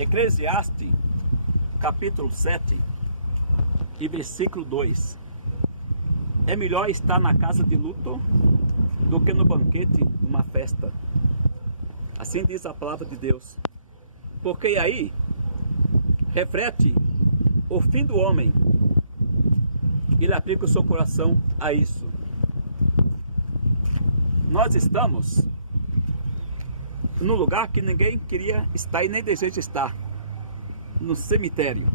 Eclesiastes, capítulo 7 e versículo 2. É melhor estar na casa de luto do que no banquete numa festa. Assim diz a palavra de Deus. Porque aí reflete o fim do homem. Ele aplica o seu coração a isso. Nós estamos num lugar que ninguém queria estar e nem deseja estar, no cemitério.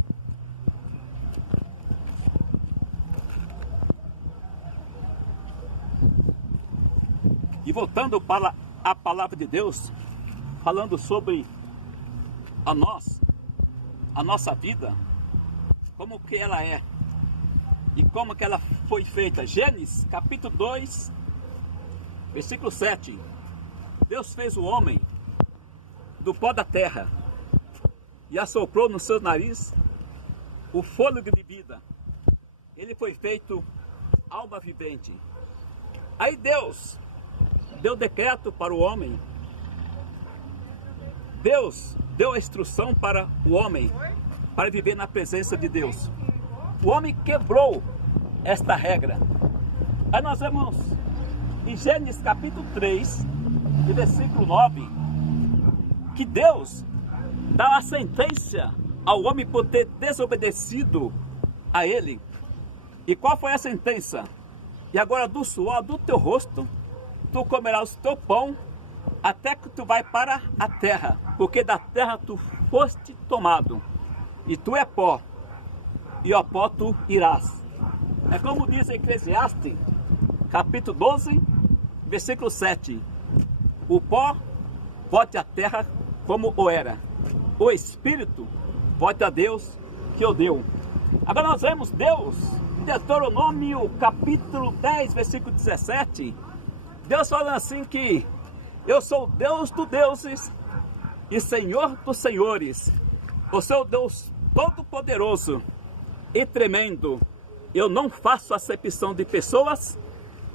E voltando para a palavra de Deus, falando sobre a nossa vida, como que ela é e como que ela foi feita. Gênesis capítulo 2, versículo 7. Deus fez o homem do pó da terra e assoprou no seu nariz o fôlego de vida. Ele foi feito alma vivente. Aí Deus deu decreto para o homem. Deus deu a instrução para o homem para viver na presença de Deus. O homem quebrou esta regra. Aí nós vemos em Gênesis capítulo 3, e versículo 9, que Deus dá a sentença ao homem por ter desobedecido a ele. E qual foi a sentença? E agora do suor do teu rosto tu comerás o teu pão até que tu vai para a terra, porque da terra tu foste tomado, e tu é pó, e ao pó tu irás. É como diz Eclesiastes capítulo 12, versículo 7. O pó volte à terra como o era, o espírito volte a Deus que o deu. Agora nós vemos Deus, Deuteronômio capítulo 10, versículo 17, Deus falando assim que eu sou Deus dos deuses e Senhor dos senhores, o seu Deus todo-poderoso e tremendo. Eu não faço acepção de pessoas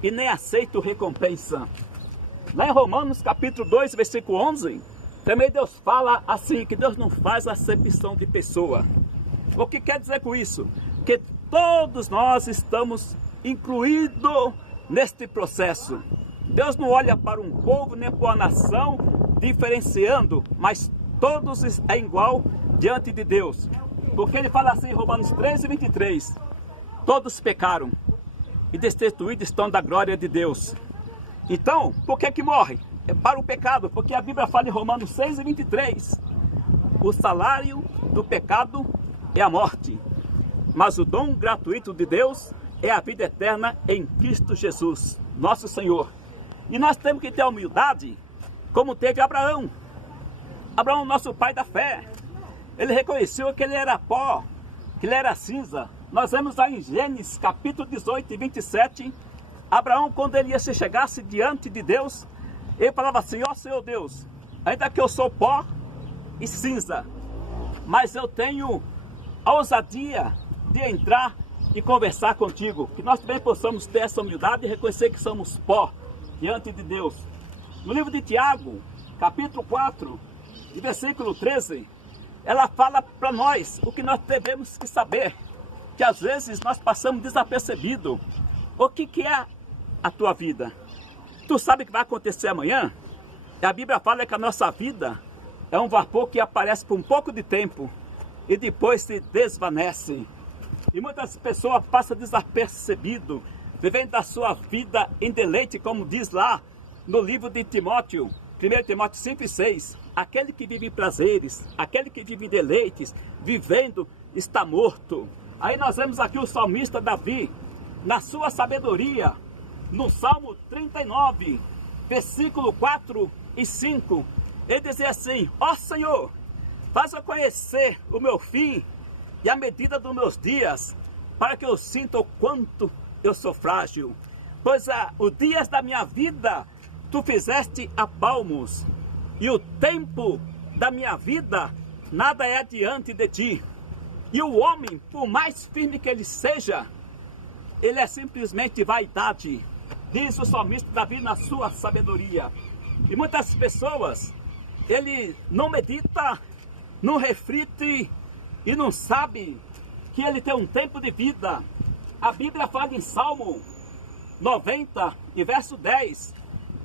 e nem aceito recompensa. Lá em Romanos capítulo 2, versículo 11, também Deus fala assim, que Deus não faz acepção de pessoa. O que quer dizer com isso? Que todos nós estamos incluídos neste processo. Deus não olha para um povo nem para uma nação diferenciando, mas todos é igual diante de Deus. Porque ele fala assim em Romanos 13, 23, todos pecaram e destituídos estão da glória de Deus. Então, por que que morre? É para o pecado, porque a Bíblia fala em Romanos 6 e 23, o salário do pecado é a morte, mas o dom gratuito de Deus é a vida eterna em Cristo Jesus, nosso Senhor. E nós temos que ter humildade, como teve Abraão. Abraão, nosso pai da fé, ele reconheceu que ele era pó, que ele era cinza. Nós vemos lá em Gênesis capítulo 18 e 27, Abraão, quando ele ia se chegasse diante de Deus, ele falava assim: ó Senhor Deus, ainda que eu sou pó e cinza, mas eu tenho a ousadia de entrar e conversar contigo. Que nós também possamos ter essa humildade e reconhecer que somos pó diante de Deus. No livro de Tiago, capítulo 4, versículo 13, ela fala para nós o que nós devemos que saber, que às vezes nós passamos desapercebido. O que é a tua vida? Tu sabe o que vai acontecer amanhã? E a Bíblia fala que a nossa vida é um vapor que aparece por um pouco de tempo e depois se desvanece. E muitas pessoas passam desapercebido, vivendo a sua vida em deleite, como diz lá no livro de Timóteo, 1 Timóteo 5 e 6. Aquele que vive em prazeres, aquele que vive em deleites, vivendo, está morto. Aí nós vemos aqui o salmista Davi, na sua sabedoria, no Salmo 39, versículo 4 e 5, ele dizia assim: ó Senhor, faz eu conhecer o meu fim e a medida dos meus dias, para que eu sinta o quanto eu sou frágil. Pois os dias da minha vida tu fizeste a palmos, e o tempo da minha vida nada é adiante de ti. E o homem, por mais firme que ele seja, ele é simplesmente vaidade, diz o salmista Davi na sua sabedoria. E muitas pessoas, ele não medita não reflete e não sabe que ele tem um tempo de vida. A Bíblia fala em Salmo 90, e verso 10,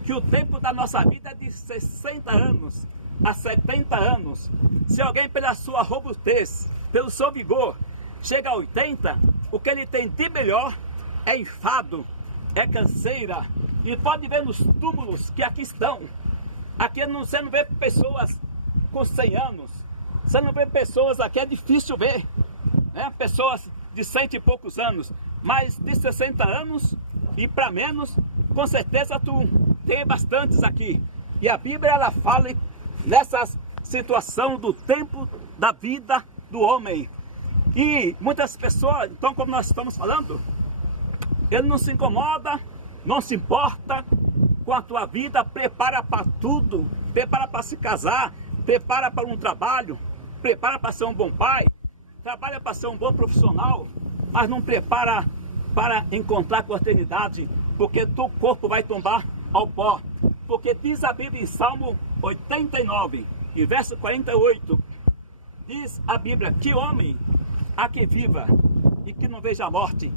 que o tempo da nossa vida é de 60 anos a 70 anos. Se alguém pela sua robustez, pelo seu vigor, chega a 80, o que ele tem de melhor é enfado, é canseira. E pode ver nos túmulos que aqui estão. Aqui você não vê pessoas com 100 anos. Você não vê pessoas aqui, é difícil ver, né? Pessoas de 100 e poucos anos. Mas de 60 anos e para menos, com certeza tu tem bastantes aqui. E a Bíblia ela fala nessa situação do tempo da vida do homem. E muitas pessoas, então como nós estamos falando, ele não se incomoda, não se importa com a tua vida, prepara para tudo, prepara para se casar, prepara para um trabalho, prepara para ser um bom pai, trabalha para ser um bom profissional, mas não prepara para encontrar com a eternidade, porque teu corpo vai tombar ao pó. Porque diz a Bíblia em Salmo 89, e verso 48, diz a Bíblia, que homem há que viva e que não veja a morte,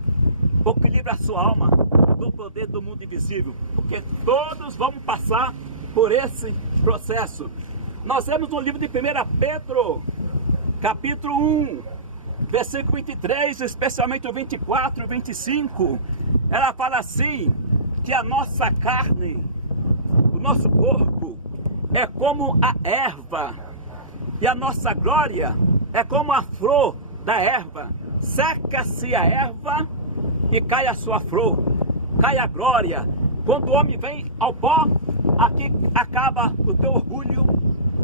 ou que livre a sua alma do poder do mundo invisível, porque todos vamos passar por esse processo. Nós vemos no livro de 1 Pedro, capítulo 1, versículo 23, especialmente o 24 e o 25, ela fala assim, que a nossa carne, o nosso corpo, é como a erva, e a nossa glória é como a flor da erva. Seca-se a erva e cai a sua flor, cai a glória. Quando o homem vem ao pó, aqui acaba o teu orgulho,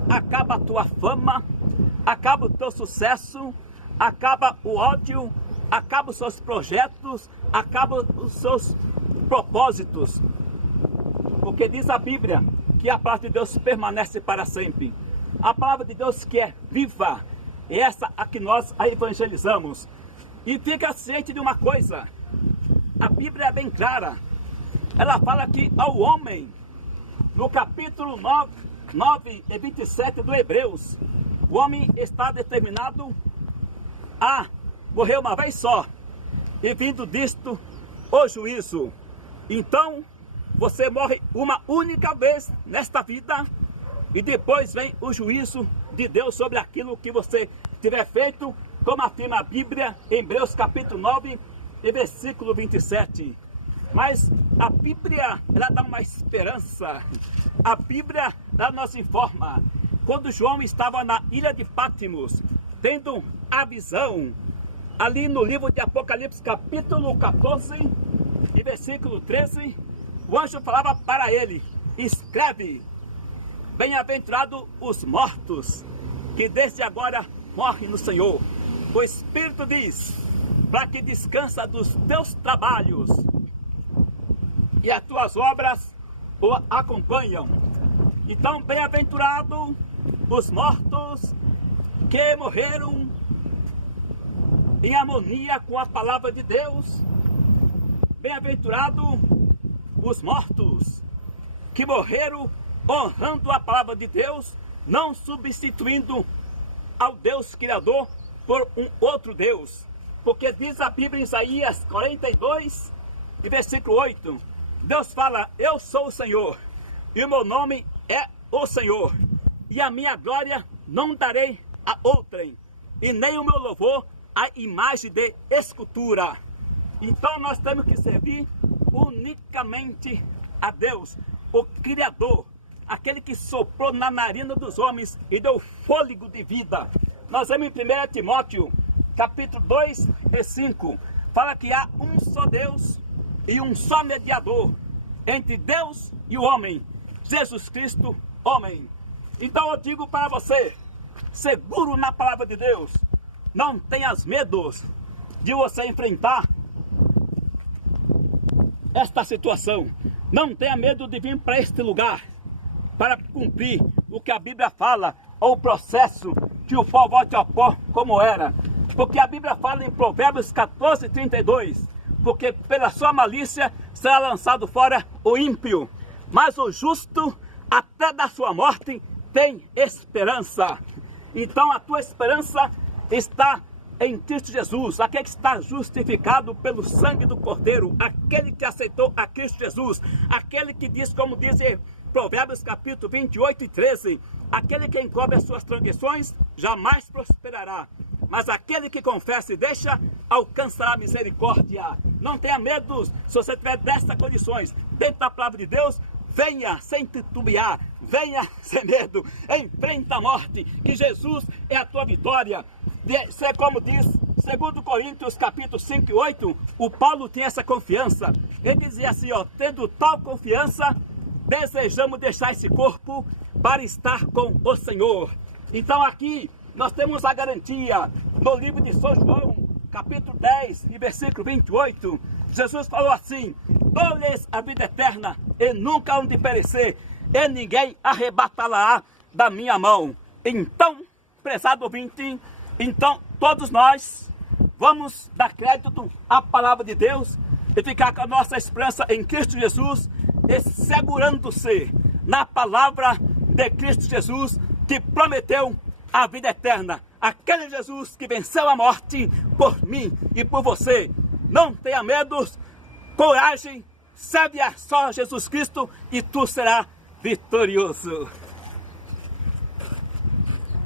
acaba a tua fama, acaba o teu sucesso, acaba o ódio, acaba os seus projetos, acaba os seus propósitos. Porque diz a Bíblia que a palavra de Deus permanece para sempre. A palavra de Deus que é viva, é essa a que nós a evangelizamos. E fica ciente de uma coisa, a Bíblia é bem clara. Ela fala que ao homem, no capítulo 9 e 27 do Hebreus, o homem está determinado a morrer uma vez só, e vindo disto o juízo. Então, você morre uma única vez nesta vida, e depois vem o juízo de Deus sobre aquilo que você tiver feito, como afirma a Bíblia em Hebreus capítulo 9 e versículo 27. Mas a Bíblia, ela dá uma esperança. A Bíblia, ela nos informa. Quando João estava na ilha de Patmos, tendo a visão, ali no livro de Apocalipse capítulo 14 e versículo 13, o anjo falava para ele, escreve, bem-aventurado os mortos, que desde agora morrem no Senhor. O Espírito diz, para que descansa dos teus trabalhos, e as tuas obras o acompanham. Então, bem-aventurado os mortos que morreram em harmonia com a palavra de Deus. Bem-aventurado os mortos que morreram honrando a palavra de Deus, não substituindo ao Deus Criador por um outro Deus. Porque diz a Bíblia em Isaías 42 e versículo 8, Deus fala, eu sou o Senhor, e o meu nome é o Senhor, e a minha glória não darei a outrem, e nem o meu louvor a imagem de escultura. Então nós temos que servir unicamente a Deus, o Criador, aquele que soprou na narina dos homens e deu fôlego de vida. Nós vemos em 1 Timóteo, capítulo 2 e 5, fala que há um só Deus e um só mediador entre Deus e o homem, Jesus Cristo, homem. Então eu digo para você, seguro na palavra de Deus, não tenhas medo de você enfrentar esta situação. Não tenha medo de vir para este lugar, para cumprir o que a Bíblia fala, ou o processo que o pó volte ao pó como era. Porque a Bíblia fala em Provérbios 14, 32, porque pela sua malícia será lançado fora o ímpio, mas o justo até da sua morte tem esperança. Então a tua esperança está em Cristo Jesus, aquele que está justificado pelo sangue do Cordeiro, aquele que aceitou a Cristo Jesus, aquele que diz, como diz em Provérbios capítulo 28 e 13, aquele que encobre as suas transgressões jamais prosperará, mas aquele que confessa e deixa alcançará misericórdia. Não tenha medo, se você tiver dessas condições, dentro da palavra de Deus, venha sem titubear, venha sem medo, enfrenta a morte, que Jesus é a tua vitória. Como diz 2 Coríntios capítulo 5 e 8, o Paulo tinha essa confiança. Ele dizia assim, ó, tendo tal confiança, desejamos deixar esse corpo para estar com o Senhor. Então aqui nós temos a garantia, no livro de São João, capítulo 10 e versículo 28, Jesus falou assim, dou-lhes a vida eterna e nunca hão de perecer, e ninguém arrebatá-la da minha mão. Então, prezado ouvinte, então todos nós vamos dar crédito à palavra de Deus e ficar com a nossa esperança em Cristo Jesus, e segurando-se na palavra de Cristo Jesus, que prometeu a vida eterna. Aquele Jesus que venceu a morte por mim e por você. Não tenha medo, coragem, serve a só Jesus Cristo e tu serás vitorioso.